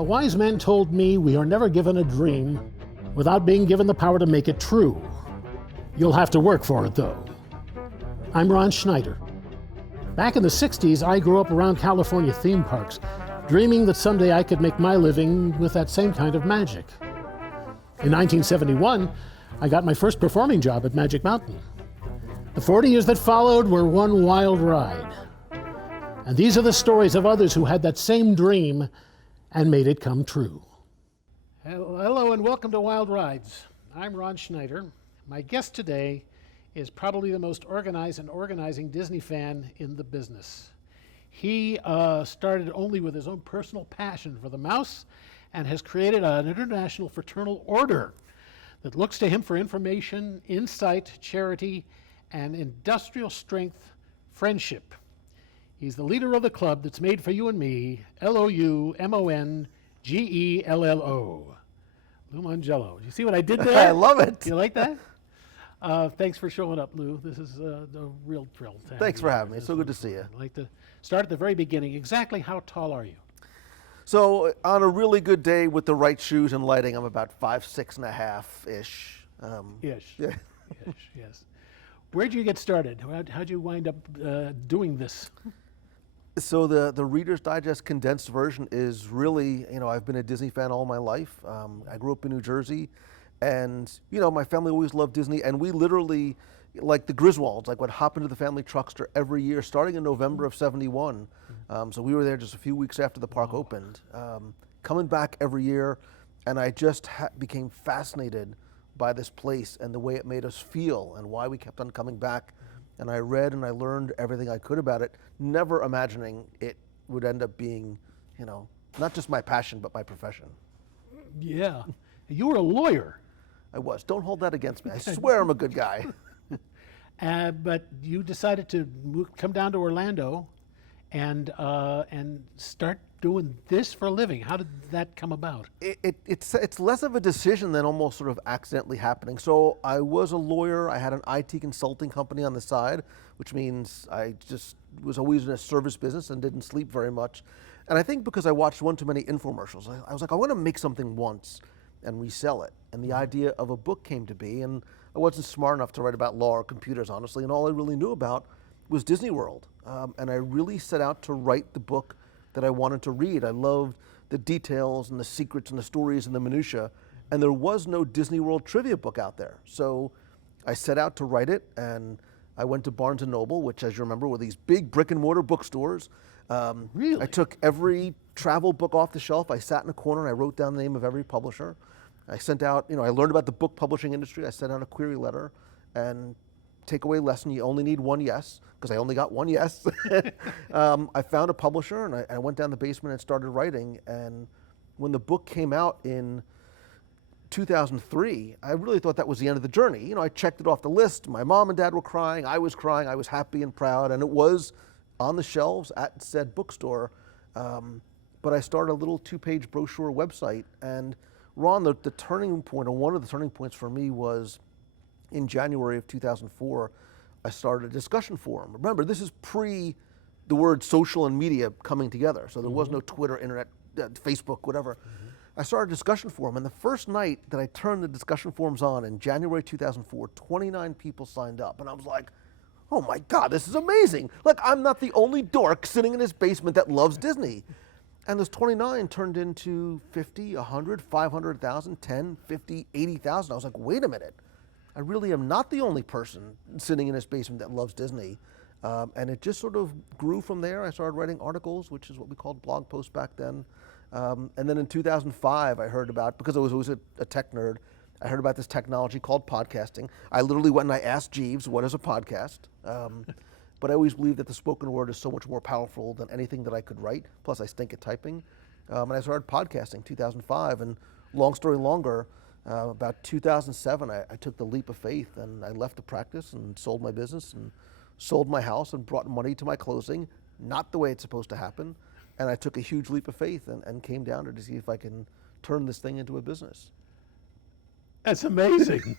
A wise man told me we are never given a dream without being given the power to make it true. You'll have to work for it, though. I'm Ron Schneider. Back in the 60s, I grew up around California theme parks, dreaming that someday I could make my living with that same kind of magic. In 1971, I got my first performing job at Magic Mountain. The 40 years that followed were one wild ride. And these are the stories of others who had that same dream and made it come true. Hello and welcome to Wild Rides. I'm Ron Schneider. My guest today is probably the most organized and organizing Disney fan in the business. He started only with his own personal passion for the mouse and has created an international fraternal order that looks to him for information, insight, charity, and industrial strength friendship. He's the leader of the club that's made for you and me, Loumongello. Lou Mongello. You see what I did there? I love it. You like that? Thanks for showing up, Lou. This is a real thrill. Thanks for having me. It's so good to see you. I'd like to start at the very beginning. Exactly how tall are you? So on a really good day with the right shoes and lighting, I'm about 5'6.5" ish. Ish. Yeah. Ish, yes. Where'd you get started? How'd you wind up doing this? So the Reader's Digest condensed version is really, I've been a Disney fan all my life. I grew up in New Jersey, and my family always loved Disney, and we literally, like the Griswolds, would hop into the family truckster every year, starting in November of '71. So we were there just a few weeks after the park opened, coming back every year, and I just became fascinated by this place and the way it made us feel and why we kept on coming back. And I read and I learned everything I could about it, never imagining it would end up being, not just my passion, but my profession. Yeah. You were a lawyer. I was. Don't hold that against me. I swear I'm a good guy. But you decided to come down to Orlando and start doing this for a living. How did that come about? It's less of a decision than almost sort of accidentally happening. So I was a lawyer. I had an IT consulting company on the side, which means I just was always in a service business and didn't sleep very much. And I think because I watched one too many infomercials, I was like, I want to make something once and resell it. And the idea of a book came to be, and I wasn't smart enough to write about law or computers, honestly, and all I really knew about was Disney World. And I really set out to write the book that I wanted to read. I loved the details and the secrets and the stories and the minutia, and there was no Disney World trivia book out there. So I set out to write it, and I went to Barnes & Noble, which, as you remember, were these big brick and mortar bookstores. Really? I took every travel book off the shelf. I sat in a corner and I wrote down the name of every publisher. I sent out, I learned about the book publishing industry. I sent out a query letter, and takeaway lesson, you only need one yes, because I only got one yes. I found a publisher, and I went down the basement and started writing. And when the book came out in 2003, I really thought that was the end of the journey. I checked it off the list. My mom and dad were crying. I was crying. I was happy and proud, and it was on the shelves at said bookstore. But I started a little 2-page brochure website. And Ron, the turning point, or one of the turning points for me, was in January of 2004, I started a discussion forum. Remember, this is pre the word social and media coming together. So there was no Twitter, internet, Facebook, whatever. I started a discussion forum, and the first night that I turned the discussion forums on in January 2004, 29 people signed up. And I was like, oh my God, this is amazing. Like, I'm not the only dork sitting in his basement that loves Disney. And those 29 turned into 50, 100, 500,000, 10, 50, 80,000. I was like, wait a minute. I really am not the only person sitting in his basement that loves Disney. And it just sort of grew from there. I started writing articles, which is what we called blog posts back then. And then in 2005, I heard about, because I was always a tech nerd, I heard about this technology called podcasting. I literally went and I asked Jeeves, what is a podcast? But I always believed that the spoken word is so much more powerful than anything that I could write. Plus, I stink at typing. And I started podcasting 2005. And long story longer, about 2007, I took the leap of faith, and I left the practice and sold my business and sold my house and brought money to my closing, not the way it's supposed to happen. And I took a huge leap of faith and came down to see if I can turn this thing into a business. That's amazing.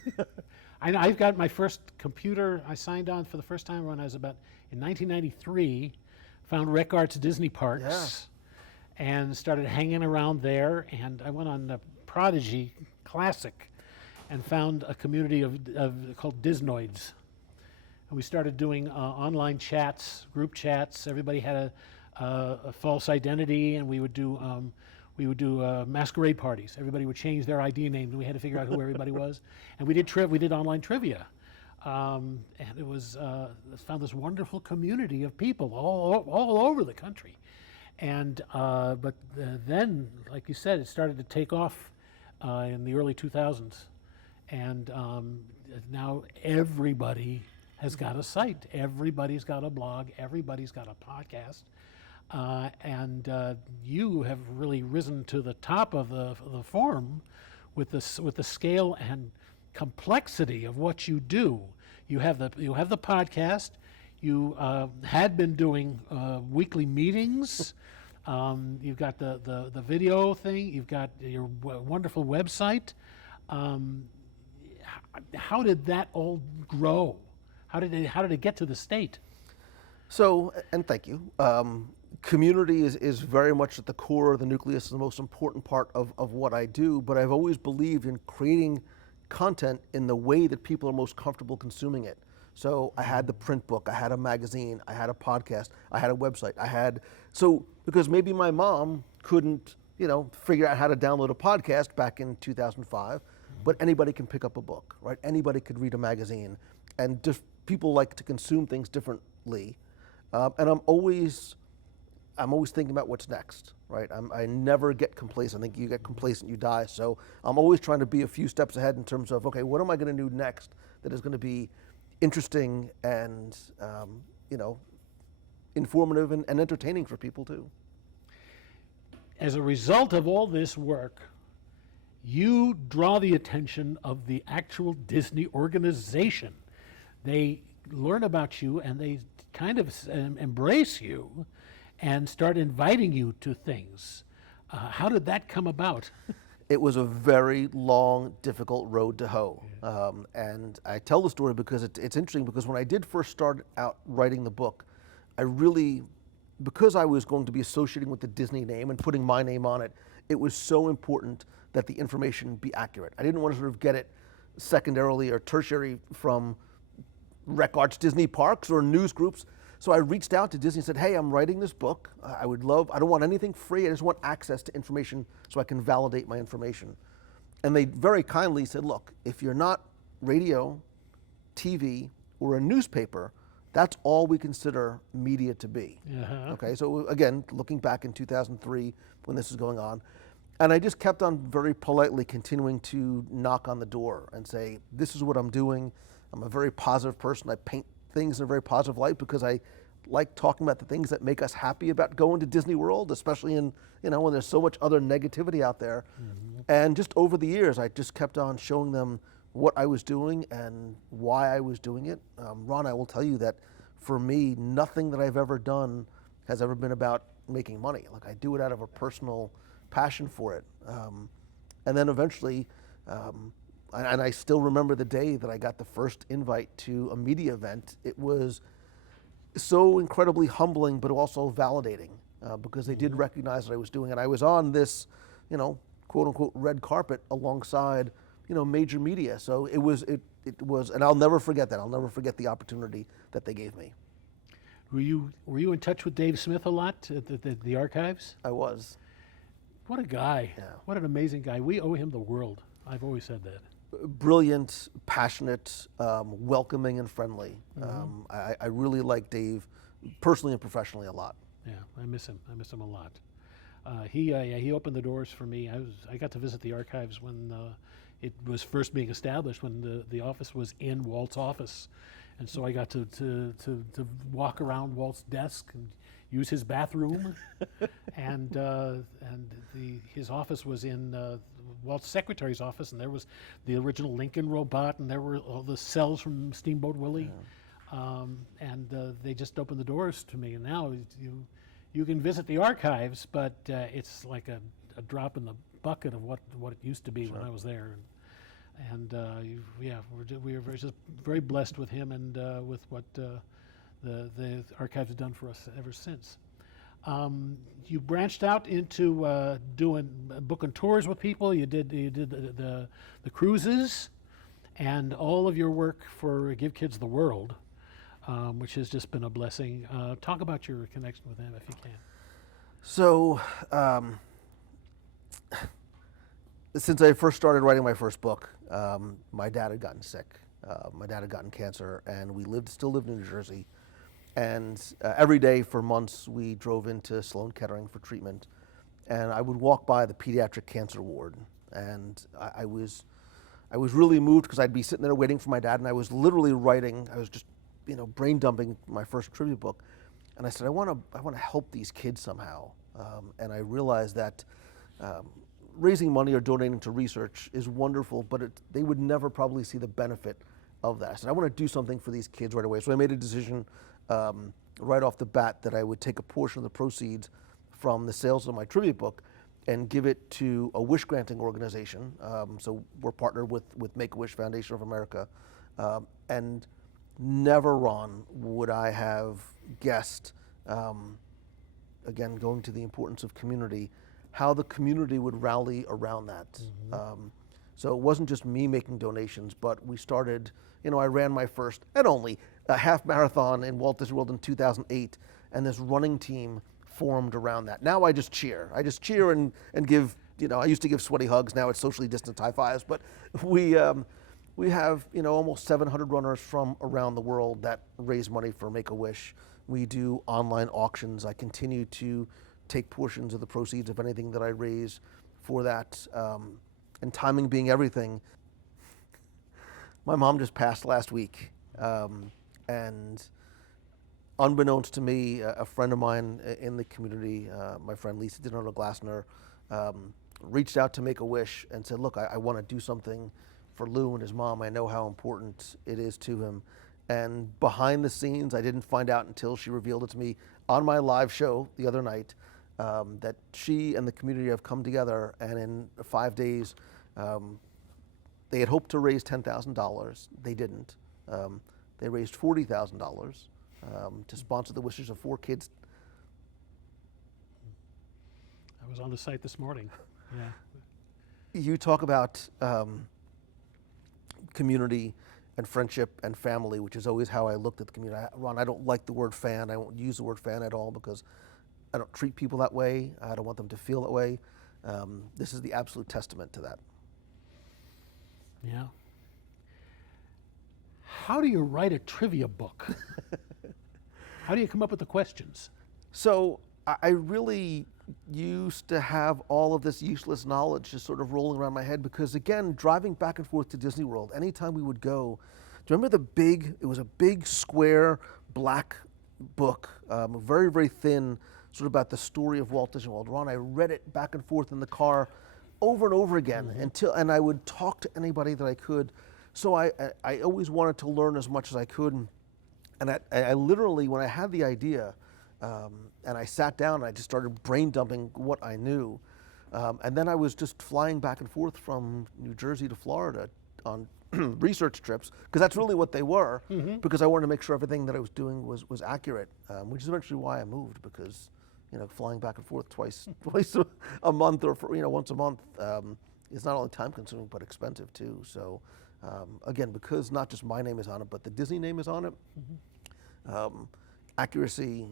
I've got my first computer I signed on for the first time when I was in 1993, found Rec Arts Disney Parks. and started hanging around there. And I went on the Prodigy Classic and found a community called Disnoids. And we started doing online chats, group chats. Everybody had a false identity, and we would do masquerade parties. Everybody would change their ID name, and we had to figure out who everybody was. And we did online trivia, and it was found this wonderful community of people all over the country. And but then, like you said, it started to take off in the early 2000s, and now everybody has got a site. Everybody's got a blog. Everybody's got a podcast. And you have really risen to the top of the form with the scale and complexity of what you do. You have the podcast. You had been doing weekly meetings. You've got the video thing. You've got your wonderful website. How did that all grow? How did it get to the state? So, and thank you. Community is very much at the core of the nucleus, the most important part of what I do, but I've always believed in creating content in the way that people are most comfortable consuming it. So I had the print book, I had a magazine, I had a podcast, I had a website, because maybe my mom couldn't, figure out how to download a podcast back in 2005, but anybody can pick up a book, right? Anybody could read a magazine, and just people like to consume things differently. And I'm always thinking about what's next, right? I never get complacent. I think you get complacent, you die. So I'm always trying to be a few steps ahead in terms of, okay, what am I going to do next that is going to be interesting and, informative and entertaining for people too. As a result of all this work, you draw the attention of the actual Disney organization. They learn about you and they kind of embrace you and start inviting you to things. How did that come about? It was a very long, difficult road to hoe. And I tell the story because it's interesting, because when I did first start out writing the book, because I was going to be associating with the Disney name and putting my name on it, it was so important that the information be accurate. I didn't want to sort of get it secondarily or tertiary from Rec Arts Disney Parks or news groups. So I reached out to Disney and said, hey, I'm writing this book. I don't want anything free. I just want access to information so I can validate my information. And they very kindly said, look, if you're not radio, TV, or a newspaper, that's all we consider media to be. Uh-huh. Okay, so again, looking back in 2003 when this is going on, and I just kept on very politely continuing to knock on the door and say, this is what I'm doing. I'm a very positive person. I paint things in a very positive light because I like talking about the things that make us happy about going to Disney World, especially in, when there's so much other negativity out there. Mm-hmm. And just over the years, I just kept on showing them what I was doing and why I was doing it. Ron, I will tell you that for me, nothing that I've ever done has ever been about making money. Like, I do it out of a personal passion for it. And then eventually, and I still remember the day that I got the first invite to a media event. It was so incredibly humbling, but also validating, because they did recognize what I was doing. And I was on this, quote unquote, red carpet alongside, major media. So it was, and I'll never forget that. I'll never forget the opportunity that they gave me. Were you in touch with Dave Smith a lot at the archives? I was. What a guy. Yeah. What an amazing guy. We owe him the world. I've always said that. Brilliant, passionate, welcoming, and friendly. Mm-hmm. I really like Dave personally and professionally a lot. Yeah, I miss him. I miss him a lot. He opened the doors for me. I got to visit the archives when it was first being established, when the office was in Walt's office, and so I got to walk around Walt's desk and use his bathroom, and his office was in Walt's secretary's office, and there was the original Lincoln robot, and there were all the cells from Steamboat Willie, and they just opened the doors to me. And now you can visit the archives, but it's like a drop in the bucket of what it used to be when I was there. And we are just very blessed with him and with what the archives have done for us ever since. You branched out into doing booking tours with people. You did the cruises, and all of your work for Give Kids the World, which has just been a blessing. Talk about your connection with them if you can. So, since I first started writing my first book, my dad had gotten sick. My dad had gotten cancer, and we still lived in New Jersey. And every day for months, we drove into Sloan Kettering for treatment. And I would walk by the pediatric cancer ward, and I was really moved because I'd be sitting there waiting for my dad, and I was literally writing. I was just, brain dumping my first trivia book, and I said, I want to help these kids somehow. And I realized that raising money or donating to research is wonderful, but they would never probably see the benefit of that. I said, I want to do something for these kids right away. So I made a decision right off the bat that I would take a portion of the proceeds from the sales of my trivia book and give it to a wish granting organization. So we're partnered with Make-A-Wish Foundation of America. And never, Ron, would I have guessed, again, going to the importance of community, how the community would rally around that. So it wasn't just me making donations, but we started, I ran my first and only half marathon in Walt Disney World in 2008, and this running team formed around that. Now I just cheer. And give, I used to give sweaty hugs. Now it's socially distant high fives, but we have, almost 700 runners from around the world that raise money for Make-A-Wish. We do online auctions. I continue to take portions of the proceeds of anything that I raise for that. And timing being everything, my mom just passed last week. And unbeknownst to me, a friend of mine in the community, my friend Lisa Denoto Glassner, reached out to Make-A-Wish and said, look, I want to do something for Lou and his mom. I know how important it is to him. And behind the scenes, I didn't find out until she revealed it to me on my live show the other night, that she and the community have come together, and in 5 days, they had hoped to raise $10,000. They didn't. They raised $40,000 to sponsor the wishes of 4 kids. I was on the site this morning. Yeah. You talk about community and friendship and family, which is always how I looked at the community. Ron, I don't like the word fan. I won't use the word fan at all because I don't treat people that way. I don't want them to feel that way. This is the absolute testament to that. Yeah. How do you write a trivia book? How do you come up with the questions? So I really used to have all of this useless knowledge just sort of rolling around my head because, again, driving back and forth to Disney World, anytime we would go, do you remember it was a big square black book, very, very thin, sort of about the story of Walt Disney World. Ron, I read it back and forth in the car over and over again and I would talk to anybody that I could. So I always wanted to learn as much as I could. And I literally, when I had the idea, and I sat down and I just started brain dumping what I knew. And then I was just flying back and forth from New Jersey to Florida on research trips, because that's really what they were, because I wanted to make sure everything that I was doing was accurate, which is eventually why I moved, because flying back and forth twice a month or once a month is not only time consuming but expensive too. So again, because not just my name is on it, but the Disney name is on it, accuracy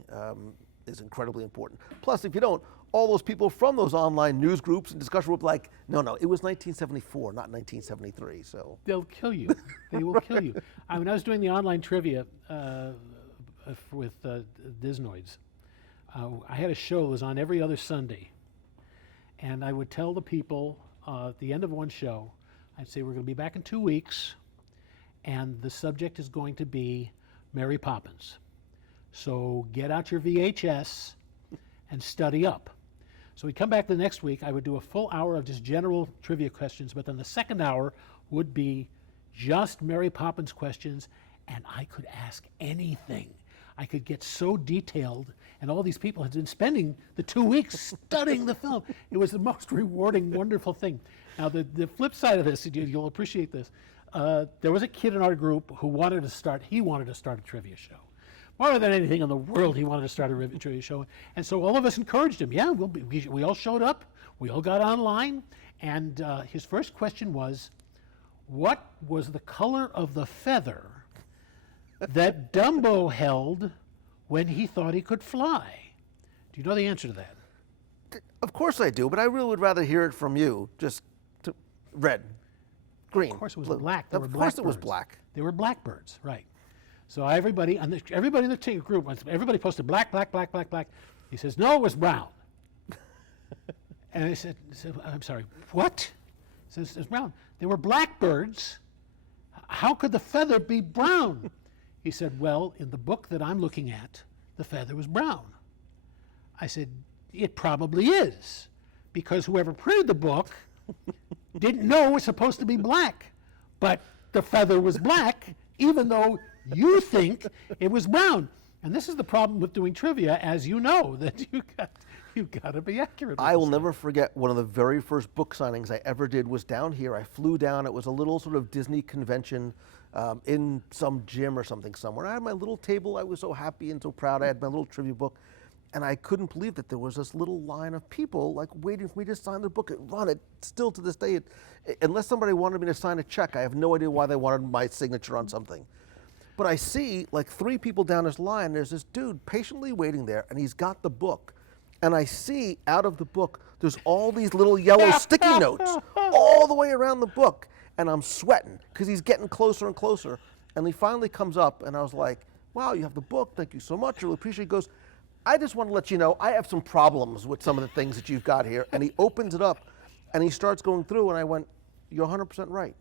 is incredibly important. Plus, if you don't, all those people from those online news groups and discussion groups like, no, it was 1974, not 1973. So they'll kill you. They will kill you. When I was doing the online trivia with Disnoids, I had a show that was on every other Sunday, and I would tell the people at the end of one show, I'd say, we're going to be back in 2 weeks, and the subject is going to be Mary Poppins. So get out your VHS and study up. So we'd come back the next week. I would do a full hour of just general trivia questions, but then the second hour would be just Mary Poppins questions, and I could ask anything. I could get so detailed, and all these people had been spending the 2 weeks studying the film. It was the most rewarding, wonderful thing. Now, the flip side of this, you'll appreciate this, there was a kid in our group who wanted to start a trivia show. More than anything in the world, he wanted to start a trivia show. And so all of us encouraged him. Yeah, we all showed up. We all got online. And his first question was, what was the color of the feather that Dumbo held when he thought he could fly? Do you know the answer to that? Of course I do, but I really would rather hear it from you. Just red, green, Of course it was blue. black. Of course it was black. They were blackbirds, right. So everybody in the team group, everybody posted black, black, black, black, black. He says, no, it was brown. And I said, I'm sorry, what? He says, it's brown. They were blackbirds. How could the feather be brown? He said, well, in the book that I'm looking at, the feather was brown. I said, it probably is, because whoever printed the book didn't know it was supposed to be black. But the feather was black, even though you think it was brown. And this is the problem with doing trivia, as you know, that you've got to be accurate. I will never forget one of the very first book signings I ever did was down here. I flew down. It was a little sort of Disney convention in some gym or something somewhere. I had my little table. I was so happy and so proud. I had my little trivia book. And I couldn't believe that there was this little line of people like waiting for me to sign the book. It still to this day, unless somebody wanted me to sign a check, I have no idea why they wanted my signature on something. But I see like 3 people down this line, there's this dude patiently waiting there, and he's got the book. And I see out of the book, there's all these little yellow sticky notes all the way around the book. And I'm sweating because he's getting closer and closer. And he finally comes up, and I was like, wow, you have the book. Thank you so much. I really appreciate it. He goes, I just want to let you know, I have some problems with some of the things that you've got here. And he opens it up, and he starts going through, and I went, you're 100% right.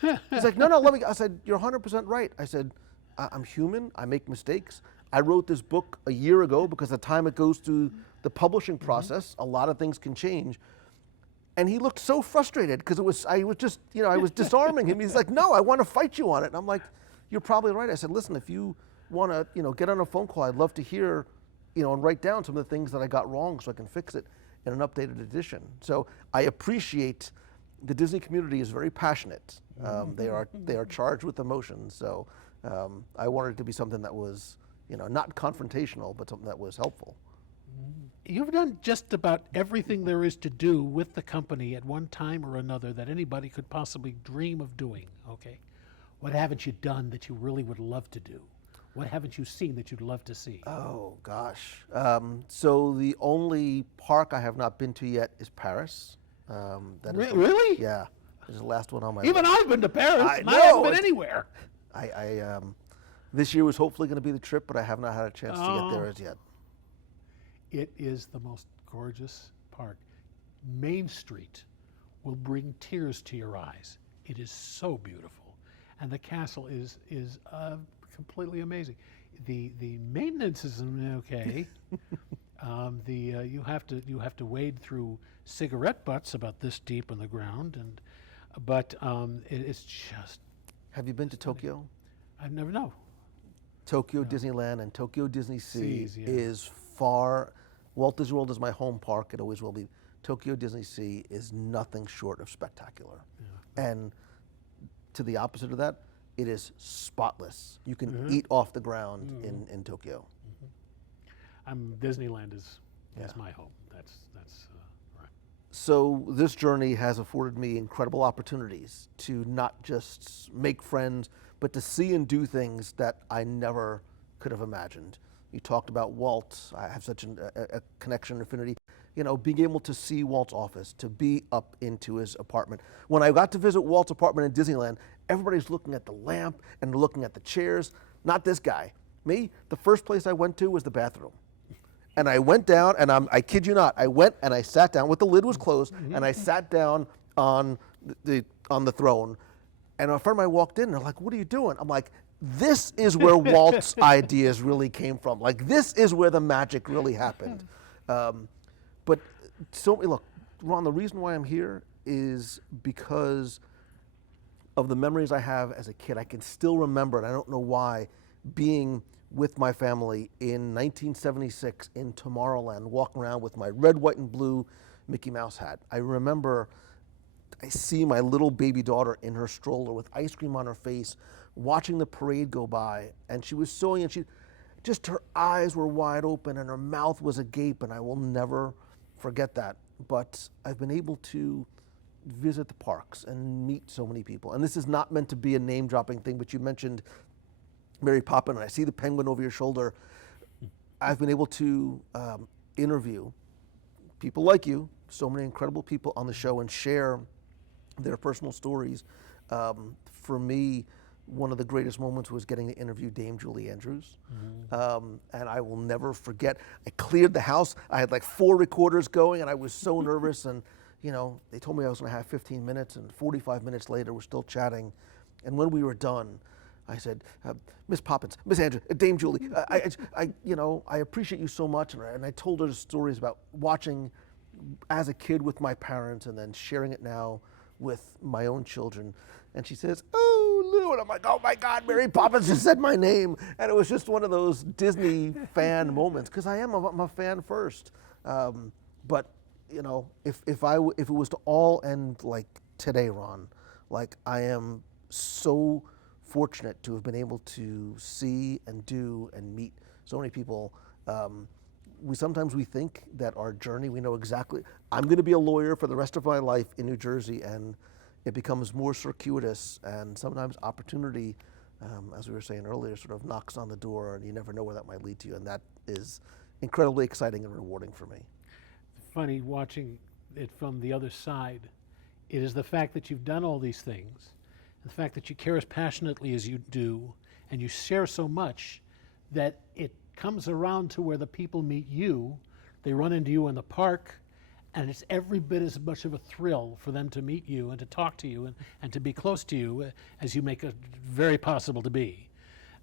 He's like, no, let me, I said, you're 100% right. I said, I'm human, I make mistakes. I wrote this book a year ago because the time it goes through the publishing process, a lot of things can change. And he looked so frustrated because I was disarming him. He's like, no, I want to fight you on it. And I'm like, you're probably right. I said, listen, if you want to, get on a phone call, I'd love to hear, and write down some of the things that I got wrong so I can fix it in an updated edition. So I appreciate the Disney community is very passionate. They are charged with emotions. So I wanted it to be something that was, not confrontational, but something that was helpful. You've done just about everything there is to do with the company at one time or another that anybody could possibly dream of doing, okay? What haven't you done that you really would love to do? What haven't you seen that you'd love to see? Oh, gosh. So the only park I have not been to yet is Paris. Really? Yeah. This is the last one on my Even list. I've been to Paris. I And I haven't know. been anywhere. This year was hopefully going to be the trip, but I have not had a chance to get there as yet. It is the most gorgeous park. Main Street will bring tears to your eyes. It is so beautiful. And the castle is completely amazing. The maintenance is okay. You have to wade through cigarette butts about this deep in the ground, but it's just. Have you been to Tokyo? I've never know. Tokyo Disneyland and Tokyo Disney Sea Seas, yeah. is far. Walt Disney World is my home park. It always will be. Tokyo Disney Sea is nothing short of spectacular. Yeah. And to the opposite of that, it is spotless. You can eat off the ground in Tokyo. Disneyland is my home. That's right. So this journey has afforded me incredible opportunities to not just make friends, but to see and do things that I never could have imagined. You talked about Walt. I have such a connection, affinity. Being able to see Walt's office, to be up into his apartment. When I got to visit Walt's apartment in Disneyland, everybody's looking at the lamp and looking at the chairs. Not this guy. Me, the first place I went to was the bathroom. And I went down, and I kid you not, I went and I sat down, with the lid was closed, and I sat down on the throne. And a friend of mine walked in, and they're like, what are you doing? I'm like, this is where Walt's ideas really came from. Like, this is where the magic really happened. But look, Ron, the reason why I'm here is because of the memories I have as a kid. I can still remember, and I don't know why, being with my family in 1976 in Tomorrowland, walking around with my red, white, and blue Mickey Mouse hat. I remember I see my little baby daughter in her stroller with ice cream on her face, watching the parade go by, and she was sewing, and just her eyes were wide open and her mouth was agape, and I will never forget that. But I've been able to visit the parks and meet so many people. And this is not meant to be a name-dropping thing, but you mentioned Mary Poppins, and I see the penguin over your shoulder. I've been able to interview people like you, so many incredible people on the show, and share their personal stories. For me, one of the greatest moments was getting to interview Dame Julie Andrews. And I will never forget, I cleared the house. I had like 4 recorders going, and I was so nervous. And you know, they told me I was going to have 15 minutes, and 45 minutes later, we're still chatting. And when we were done, I said, Miss Poppins, Miss Andrews, Dame Julie, I appreciate you so much. And I told her stories about watching as a kid with my parents, and then sharing it now with my own children. And she says, "Oh, Lou," and I'm like, "Oh my God, Mary Poppins just said my name." And it was just one of those Disney fan moments, because I'm a fan first. But you know, if it was to all end like today, Ron, like I am so fortunate to have been able to see and do and meet so many people. Sometimes we think that our journey, we know exactly, I'm going to be a lawyer for the rest of my life in New Jersey, and it becomes more circuitous, and sometimes opportunity, as we were saying earlier, sort of knocks on the door, and you never know where that might lead to you, and that is incredibly exciting and rewarding for me. Funny watching it from the other side. It is the fact that you've done all these things, the fact that you care as passionately as you do, and you share so much, that it comes around to where the people meet you, they run into you in the park, and it's every bit as much of a thrill for them to meet you and to talk to you and to be close to you as you make it very possible to be.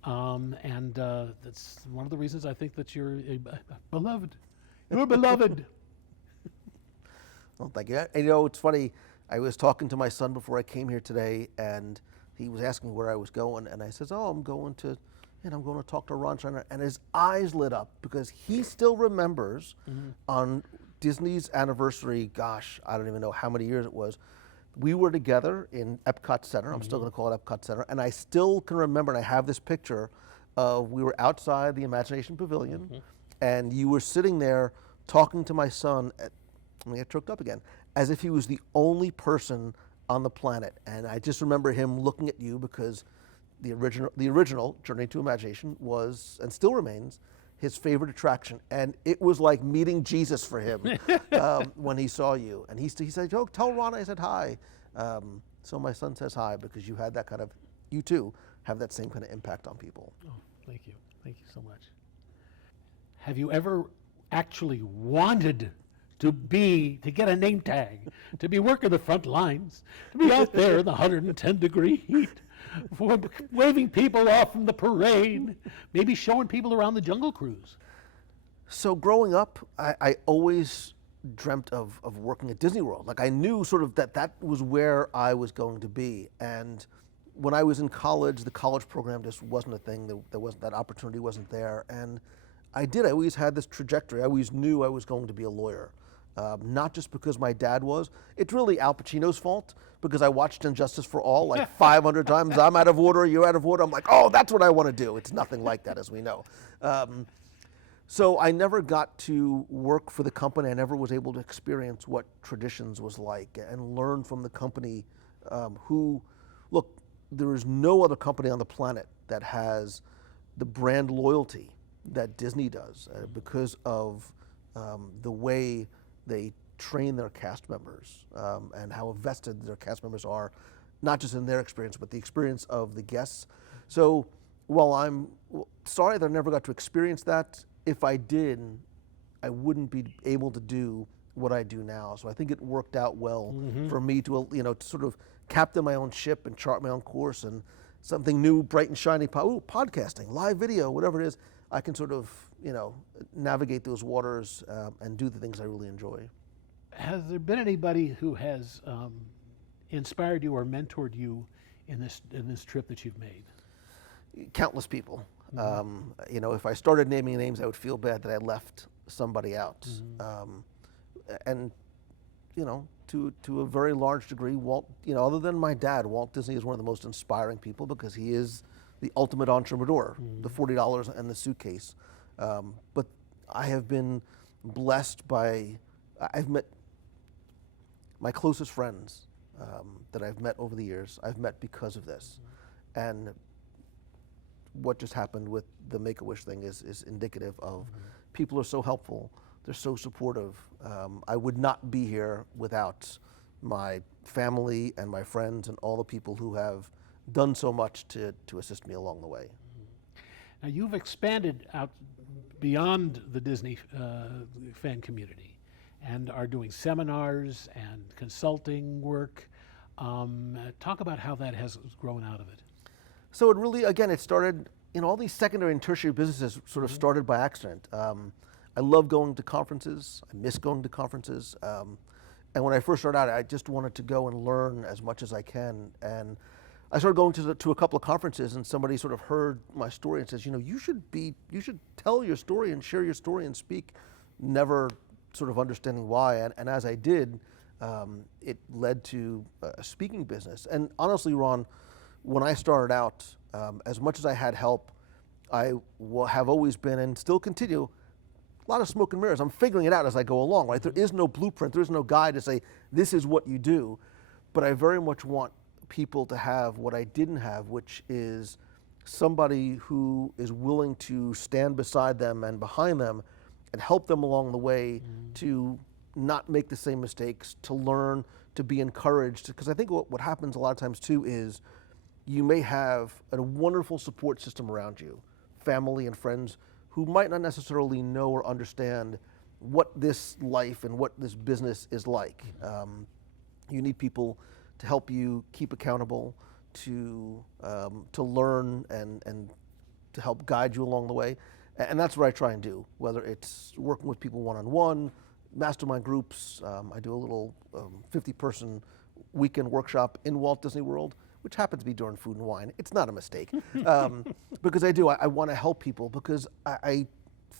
That's one of the reasons I think that you're beloved. You're beloved. Well, thank you. And, you know, it's funny, I was talking to my son before I came here today, and he was asking where I was going, and I says, "Oh, I'm going to talk to Ron Schneider," and his eyes lit up, because he still remembers on Disney's anniversary, gosh, I don't even know how many years it was, we were together in Epcot Center. I'm still going to call it Epcot Center, and I still can remember, and I have this picture of, we were outside the Imagination Pavilion, and you were sitting there talking to my son, I'm going to get choked up again, as if he was the only person on the planet. And I just remember him looking at you, because the original Journey to Imagination was, and still remains, his favorite attraction. And it was like meeting Jesus for him when he saw you. And he said, "Oh, tell Ron I said hi." So my son says hi, because you had that kind of, you too have that same kind of impact on people. Oh, thank you. Thank you so much. Have you ever actually wanted to get a name tag, to be working the front lines, to be out there in the 110-degree heat, waving people off from the parade, maybe showing people around the Jungle Cruise? So growing up, I always dreamt of working at Disney World. Like, I knew sort of that was where I was going to be. And when I was in college, the college program just wasn't a thing. That opportunity wasn't there. And I always had this trajectory. I always knew I was going to be a lawyer. Not just because my dad was. It's really Al Pacino's fault, because I watched Injustice for All like 500 times. I'm out of order, you're out of order. I'm like, oh, that's what I want to do. It's nothing like that, as we know. So I never got to work for the company. I never was able to experience what Traditions was like and learn from the company look, there is no other company on the planet that has the brand loyalty that Disney does, because of the way they train their cast members, and how invested their cast members are, not just in their experience, but the experience of the guests. So while I'm sorry that I never got to experience that, if I did, I wouldn't be able to do what I do now. So I think it worked out well for me to sort of captain my own ship and chart my own course, and something new, bright and shiny, podcasting, live video, whatever it is, I can sort of navigate those waters and do the things I really enjoy. Has there been anybody who has inspired you or mentored you in this trip that you've made? Countless people. If I started naming names, I would feel bad that I left somebody out. And to a very large degree, Walt, other than my dad, Walt Disney is one of the most inspiring people, because he is the ultimate entrepreneur, the $40 and the suitcase. But I have been blessed by, I've met my closest friends that I've met over the years, I've met because of this. And what just happened with the Make-A-Wish thing is indicative of people are so helpful, they're so supportive. I would not be here without my family and my friends and all the people who have done so much to assist me along the way. Now you've expanded out beyond the Disney fan community and are doing seminars and consulting work. Talk about how that has grown out of it. So it really, again, it started, all these secondary and tertiary businesses sort of started by accident. I love going to conferences. I miss going to conferences. And when I first started out, I just wanted to go and learn as much as I can. And I started going to a couple of conferences, and somebody sort of heard my story and says, you should tell your story and share your story and speak, never sort of understanding why. And as I did, it led to a speaking business. And honestly, Ron, when I started out, as much as I had help, I have always been and still continue a lot of smoke and mirrors. I'm figuring it out as I go along, right? There is no blueprint, there is no guide to say, this is what you do. But I very much want people to have what I didn't have, which is somebody who is willing to stand beside them and behind them and help them along the way to not make the same mistakes, to learn, to be encouraged. Because I think what happens a lot of times too is you may have a wonderful support system around you, family and friends who might not necessarily know or understand what this life and what this business is like. You need people to help you keep accountable, to learn and to help guide you along the way. And that's what I try and do, whether it's working with people one-on-one, mastermind groups. I do a little 50-person weekend workshop in Walt Disney World, which happens to be during Food and Wine. It's not a mistake. Because I want to help people, because I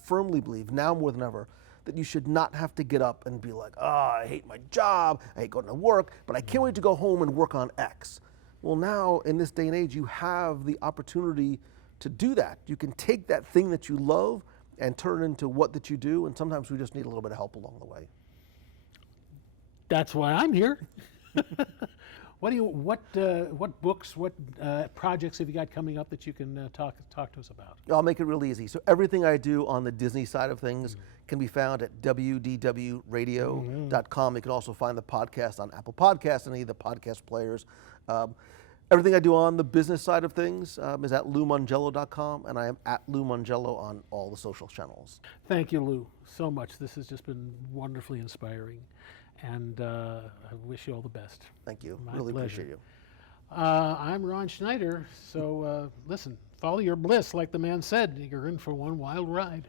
firmly believe, now more than ever, that you should not have to get up and be like, I hate my job, I hate going to work, but I can't wait to go home and work on X. Well, now, in this day and age, you have the opportunity to do that. You can take that thing that you love and turn it into what that you do, and sometimes we just need a little bit of help along the way. That's why I'm here. What books, what projects have you got coming up that you can talk to us about? I'll make it real easy. So everything I do on the Disney side of things can be found at wdwradio.com. You can also find the podcast on Apple Podcasts and any of the podcast players. Everything I do on the business side of things is at loumongello.com, and I am at Lou Mongello on all the social channels. Thank you, Lou, so much. This has just been wonderfully inspiring, and I wish you all the best. Thank you. My really pleasure. appreciate you. I'm Ron Schneider, so listen, follow your bliss, like the man said. You're in for one wild ride.